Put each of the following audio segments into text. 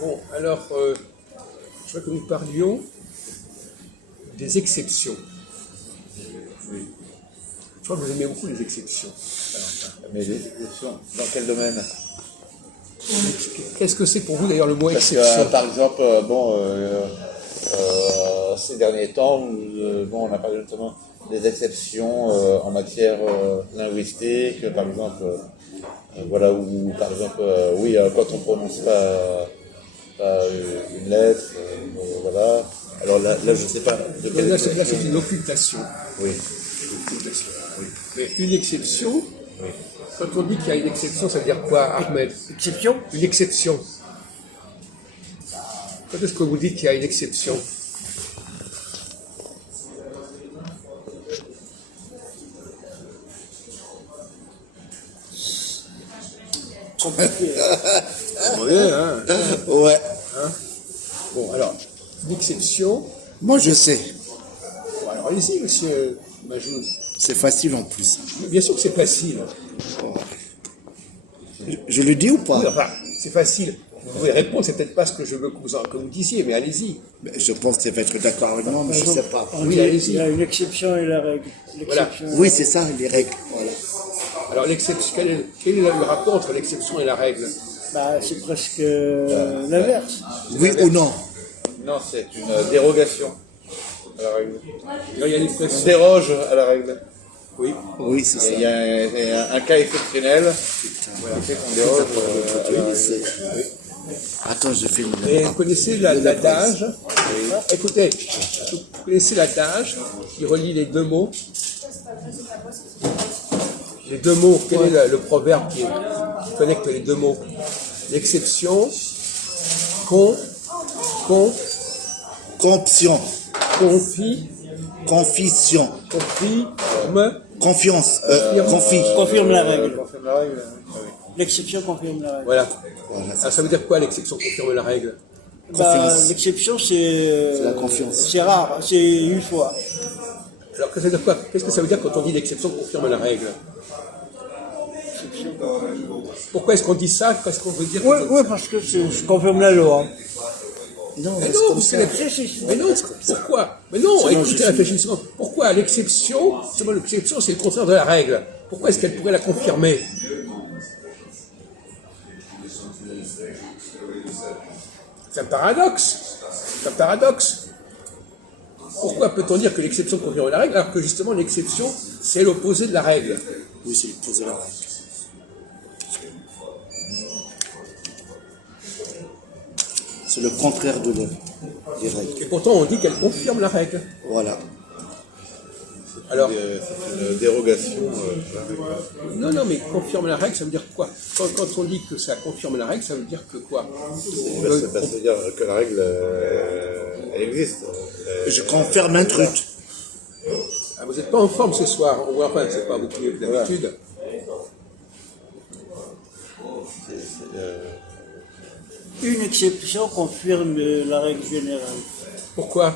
Bon, alors, je crois que nous parlions des exceptions. Oui. Je crois que vous aimez beaucoup les exceptions. Mais les exceptions, dans quel domaine? Qu'est-ce que c'est pour vous d'ailleurs le mot Parce exception? que, par exemple, ces derniers temps, on a parlé notamment des exceptions en matière linguistique, par exemple, voilà, ou par exemple, quand on prononce pas une lettre, voilà. Alors là, je ne sais pas de quelle Là, exception. c'est une occultation. Oui. Occultation, oui. Mais une exception, Oui. quand on dit qu'il y a une exception, ça veut dire quoi, Ahmed? Exception? Une exception. Quand est-ce que vous dites qu'il y a une exception? Ouais, hein. Ouais. Bon, alors, une exception. Moi, je sais. Bon, alors, allez-y, monsieur Majoud. C'est facile en plus. Bien sûr que c'est facile. Je le dis ou pas? Oui, enfin, c'est facile. Vous pouvez répondre, c'est peut-être pas ce que je veux que vous disiez, mais allez-y. Je pense que tu vas être d'accord avec moi, mais je ne sais pas. On Oui, dit, allez-y. il y a une exception et la règle. Voilà. L'exception- Oui, c'est ça, les règles. Voilà. Alors, l'exception, quel est le rapport entre l'exception et la règle? Bah, c'est presque l'inverse. Oui ou non? Non, c'est une dérogation à la règle. Il y a On l'expression. déroge à la règle. Oui. Oui, c'est ça. Il y a un cas exceptionnel qui fait qu'on déroge. Attends, je filme. Et vous connaissez l'adage? Écoutez, vous connaissez l'adage qui relie les deux mots? Les deux mots, quel est le proverbe qui connecte les deux mots? L'exception, Confiance. confie, Confiance. confirme, Confiance. Confie. Confirme la règle. Confirme la règle. Ah oui. L'exception confirme la règle. voilà. Voilà, Alors, ça veut dire quoi l'exception confirme la règle? Bah, Confiance. l'exception, c'est la confiance. C'est rare, c'est une fois. Alors, ça veut dire quoi? Qu'est-ce que ça veut dire quand on dit l'exception confirme la règle? Pourquoi est-ce qu'on dit ça? Parce qu'on veut dire que... Oui, parce que je confirme la loi. Non, Mais c'est non, comme vous ça. mais non, pourquoi? Mais non, Sinon, écoutez, je suis- réfléchissez. Pourquoi l'exception, l'exception c'est le contraire de la règle. Pourquoi est-ce qu'elle pourrait la confirmer? C'est un paradoxe. C'est un paradoxe. Pourquoi peut-on dire que l'exception confirme la règle alors que justement l'exception c'est l'opposé de la règle? Oui, c'est poser la règle. C'est le contraire de des règles. Et pourtant on dit qu'elle confirme la règle. Voilà. Alors, C'est une dérogation. non, mais confirme la règle, ça veut dire quoi? Quand on dit que ça confirme la règle, ça veut dire que quoi? C'est-à-dire que la règle, elle existe. Je confirme un truc. Ah, vous n'êtes pas en forme ce soir, enfin, c'est pas beaucoup mieux que d'habitude. Une exception confirme la règle générale. Pourquoi?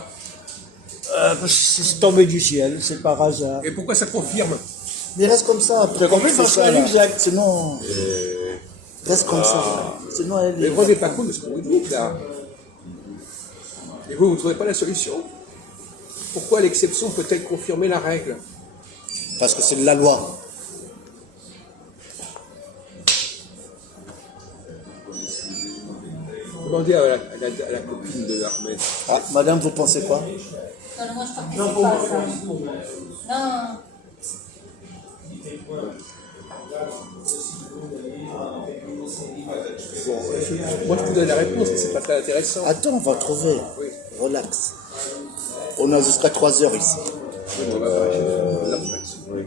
Parce que c'est tombé du ciel, c'est par hasard. Et pourquoi ça confirme? Mais reste comme ça. C'est compris, C'est parce ça, qu'elle là. est exacte. Sinon, reste comme ça. Sinon, elle Mais est... vous ne rendez pas compte de ce que vous dites là. Et vous ne trouvez pas la solution? Pourquoi l'exception peut-elle confirmer la règle? Parce que c'est de la loi. Demandez à la copine de Ahmed. Ah, madame, vous pensez quoi? Non, moi je participe pas à ça. Non. Moi je vous donne la réponse, mais c'est pas très intéressant. Attends, on va trouver. Oui. Relax. On a jusqu'à 3 heures ici. Oui.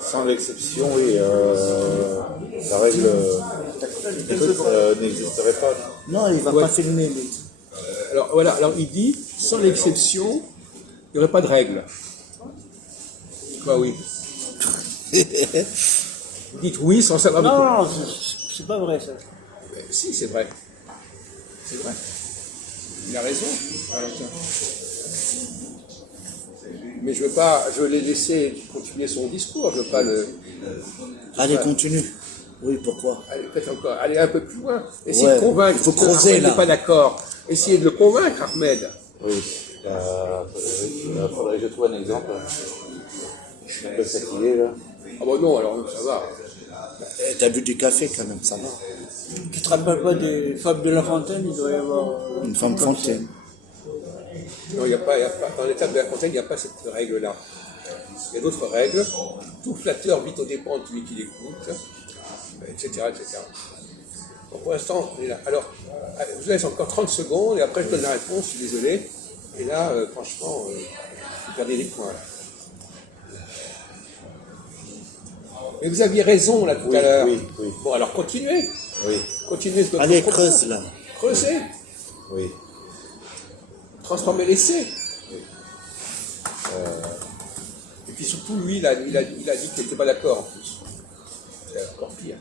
Sans l'exception, oui, la règle n'existerait pas. Non, il va Ouais. pas filmer, lui. Alors voilà, alors il dit, sans l'exception, il n'y aurait pas de règle. Quoi, oui. Vous dites oui sans savoir de quoi. Non, c'est pas vrai ça. Mais si, c'est vrai. C'est vrai. Il a raison, Valentin. Mais je veux l'ai laisser continuer son discours, je veux pas le... Allez, continue. Oui, pourquoi? Allez, peut-être encore, allez un peu plus loin. Essayez Ouais, de convaincre. il faut que creuser, Ahmed là. n'est pas d'accord. Essayez de le convaincre, Ahmed. Oui. Faudrait que je trouve un exemple. Je suis un peu fatigué là. Ah bon, non, alors ça va. Eh, t'as bu du café quand même, ça va. Tu te rappelles pas des Fables de La Fontaine? Il doit y avoir. Une femme fontaine. Non, il n'y a pas, dans l'étape de la Fontaine, il n'y a pas cette règle-là. Il y a d'autres règles. Tout flatteur vit aux dépens de celui qui l'écoute, etc., etc. Donc pour l'instant, on est là. Alors, je vous laisse encore 30 secondes et après je donne la réponse, je suis désolé. Et là, franchement, vous perdez les points. Mais vous aviez raison là tout à l'heure. Oui, oui. Bon, alors continuez. Oui, Continuez ce Allez, propos. creuse là. Creusez. oui. Transformez l'essai. Et puis surtout, lui, il a dit qu'il n'était pas d'accord en plus. C'est encore pire.